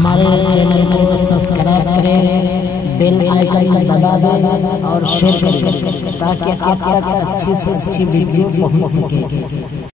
हमारे चैनल को सब्सक्राइब करें, बेल आइकन को दबा दें और शेयर करें ताकि आप तक अच्छी से अच्छी वीडियो पहुंच सके।